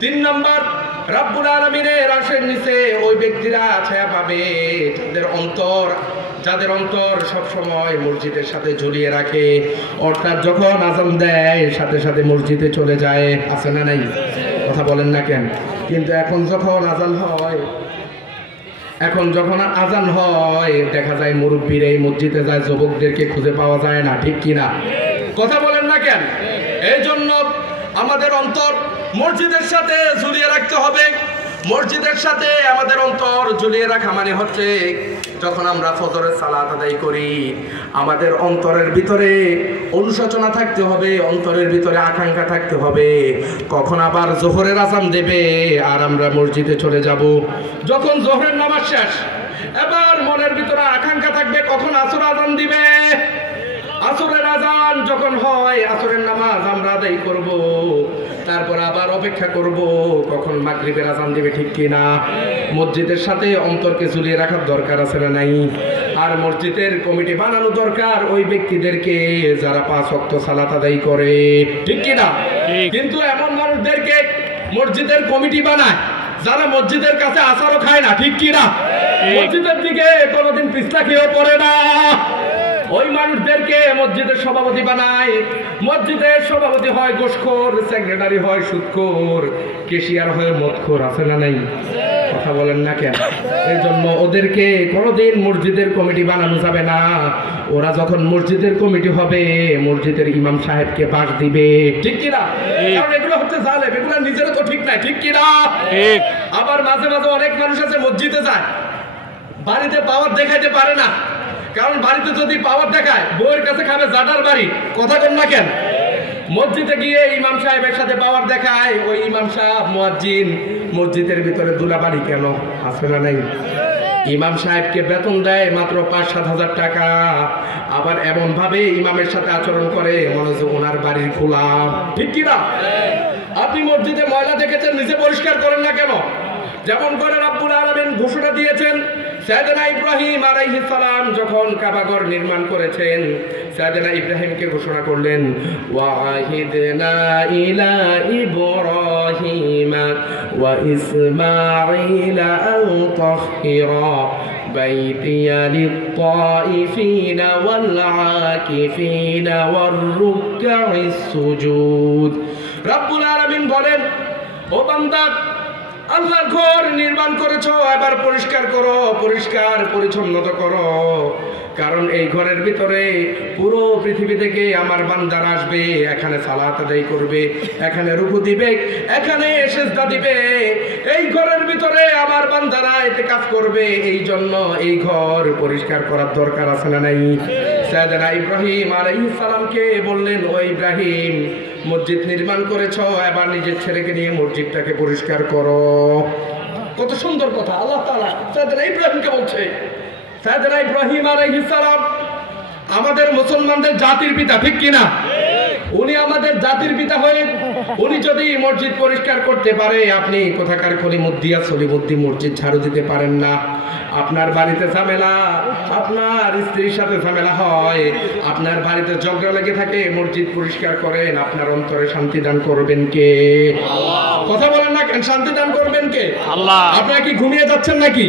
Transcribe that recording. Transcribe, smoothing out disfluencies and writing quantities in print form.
তিন নম্বর, রব্বুল আলামিনের আরশের নিচে ওই ব্যক্তিরা ছায়া পাবে যাদের অন্তর সব সময় মসজিদের সাথে ঝুলিয়ে রাখে, অর্থাৎ যখন আজান দেয় সাথে সাথে মসজিদে চলে যায়। আছে না নাই? কথা বলেন না কেন? কিন্তু এখন যখন আজান হয় দেখা যায় মুরব্বীরা এই মসজিদে যায়, যুবকদেরকে খুঁজে পাওয়া যায় না। ঠিক কিনা? কথা বলেন না কেন? এই জন্য আমাদের অন্তর মসজিদের সাথে ঝুলিয়ে রাখতে হবে। মসজিদের সাথে আমাদের অন্তর ঝুলিয়ে রাখা মানে হচ্ছে যখন আমরা ফজরের সালাত আদায় করি আমাদের অন্তরের ভিতরে অনুশোচনা থাকতে হবে, অন্তরের ভিতরে আকাঙ্ক্ষা থাকতে হবে কখন আবার জোহরের আজান দেবে আর আমরা মসজিদে চলে যাব। যখন জোহরের নামাজ শেষ এবার মনের ভিতরে আকাঙ্ক্ষা থাকবে কখন আসর আজান দিবে। আসরের আজান যখন হয় আসরের নামাজ আমরা আদায় করব, তারপর আবার অপেক্ষা করব কখন মাগরিবের আজান দিবে। ঠিক কিনা? মসজিদের সাথে অন্তরকে ঝুলিয়ে রাখার দরকার আছে না নাই? আর মসজিদের কমিটি বানানো দরকার ওই ব্যক্তিদেরকে যারা 5 ওয়াক্ত সালাত আদায় করে। ঠিক কিনা? কিন্তু এমন মানুষদেরকে মসজিদের কমিটি বানায় যারা মসজিদের কাছে আসারও খায় না। ঠিক কিনা? মসজিদের দিকে কোনোদিন পিছলা খেয়েও পড়ে না। ওই মানুষদেরকে মসজিদের সভাপতি বানায়। মসজিদের সভাপতি হয় ঘুষখোর, সেক্রেটারি হয় সুদখোর, কেশিয়ার হয় মদখোর। আছে না নাই? কথা বলেন না কেন? এই জন্য ওদেরকে কোনোদিন মসজিদের কমিটি বানানো যাবে না। ওরা যখন মসজিদের কমিটি হবে মসজিদের ইমাম সাহেবকে পাশ দিবে। ঠিক কিনা? কারণ এগুলো হচ্ছে জালেম, এগুলো নিজেরা তো ঠিক নাই। ঠিক কিনা? আবার মাঝে মাঝে অনেক মানুষ আছে মসজিদে যায় বাড়িতে পাওয়ার দেখাইতে পারে না, কারণ বাড়িতে যদি পাওয়ার দেখায় বউয়ের কাছে খাবে জাটার বাড়ি। কথা বল না কেন? মসজিদে গিয়ে ইমাম সাহেবের সাথে পাওয়ার দেখায়, ওই ইমাম সাহেব মুয়াজ্জিন মসজিদের ভিতরে দুলাবাড়ি কেন? আছে না নাই? ইমাম সাহেবকে বেতন দেয় মাত্র 5-7 হাজার টাকা, আবার এমন ভাবে ইমামের সাথে আচরণ করে মনে হচ্ছে ওনার বাড়ির গোলাম। ঠিক কিনা? আপনি মসজিদে ময়লা দেখেছেন, নিজে পরিষ্কার করেন না কেন? যেমন করে রব্বুল আলামিন ঘোষণা দিয়েছেন, সাইয়েদনা ইব্রাহিম আলাইহিস সালাম যখন কাবাঘর নির্মাণ করেছেন সাইয়েদনা ইব্রাহিমকে ঘোষণা করলেন, ওয়াহিদনা ইলা ইব্রাহিম ওয়া ইসমাঈল আন তাহহিরা বাইতিয়া লিত-তাইফিনা ওয়াল আকিফিনা ওয়ার রুকআইস সুজুদ। রব্বুল আলামিন বলেন, ও বান্দা আল্লাহর ঘর নির্মাণ করেছো, এবার পরিষ্কার করো, পরিষ্কার পরিচ্ছন্নতা করো, কারণ এই ঘরের ভিতরে পুরো পৃথিবী থেকে আমার বান্দারা আসবে, এখানে সালাত আদায় করবে, এখানে রুকু দিবে, এখানে সিজদা দিবে। এই ঘরের ভিতরে আমার বান্দারা ইতিকাফ করবে, এই জন্য এই ঘর পরিষ্কার করার দরকার আছে না নাই? সাইয়েদনা ইব্রাহিম আলাইহিস সালামকে বললেন, ও ইব্রাহিম মসজিদ নির্মাণ করেছো, এবার নিজের ছেলেকে নিয়ে মসজিদটাকে পরিষ্কার করো। কত সুন্দর কথা আল্লাহ তাআলা সাইয়েদনা ইব্রাহিমকে বলছে। সাইয়েদনা ইব্রাহিম আলাইহিস সালাম আমাদের মুসলমানদের জাতির পিতা। ঠিক কিনা? উনি আমাদের জাতির পিতা হয়ে উনি যদি মসজিদ পরিষ্কার করতে পারে, আপনি কোথাকার কলিমুদ্দিয়া সলিমুদ্দি মসজিদ ঝাড়ু দিতে পারেন না। আপনার বাড়িতে ঝামেলা, আপনার স্ত্রীর সাথে ঝামেলা হয়, আপনার বাড়িতে ঝগড়া লেগে থাকে, মসজিদ পরিষ্কার করেন, আপনার অন্তরে শান্তি দান করবেন কে? আল্লাহ। কথা বলেন না কেন? শান্তি দান করবেন কে? আল্লাহ। আপনারা কি ঘুমিয়ে যাচ্ছেন নাকি?